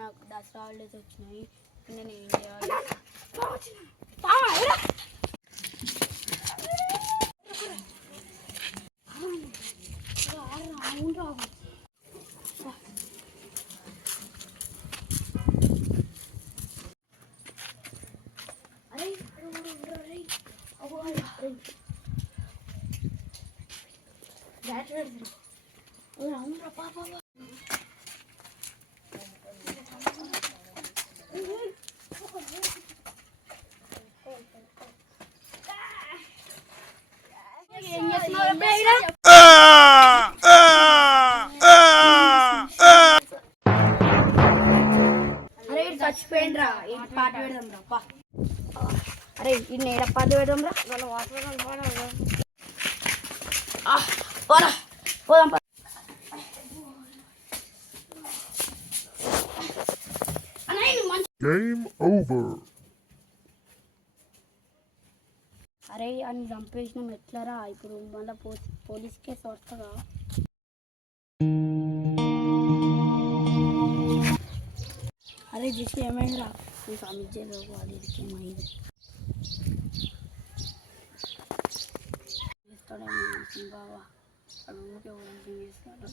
నాకు దసరా హాలిడేస్ వచ్చినాయి. నేను ఏం చేయాలి? చచ్చిపోయిండ్రా. పాట పెడదాం రా. అరే ఇన్ని ఏడ పాట పెడదాం రా. పోదాం. Game over. అరే అని చంపేసినాం ఎట్లరా? ఇప్పుడు మళ్ళీ పోలీస్ కేసు వస్తుందా? అరే జస్ట్ ఏమైందిరా? నువ్వు సమీక్షలో వాళ్ళకి ఏమైంది చేస్తాడేమో బావా. అడుగుకే ఊరికి చేస్తాడు.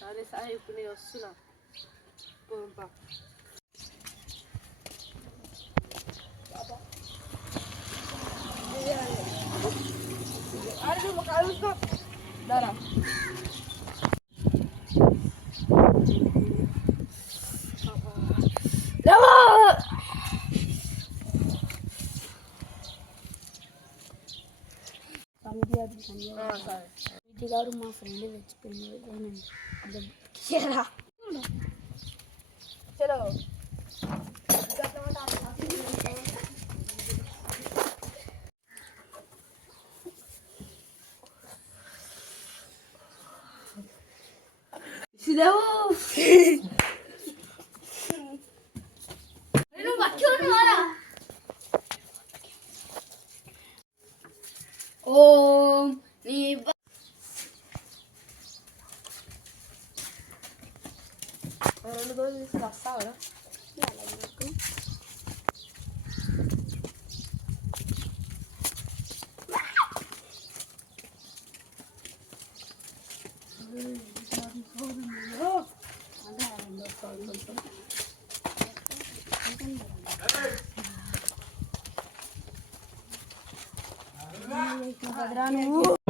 సరే సరే ఇప్పుడు నేను వస్తున్నా. దారా ఇంటి గారు మా ఫ్రెండ్ తెచ్చిపోయింది. చలో ఓం నీ రెండు రోజులు తీసుకుని వస్తావు కదా. భద్రా నువ్వు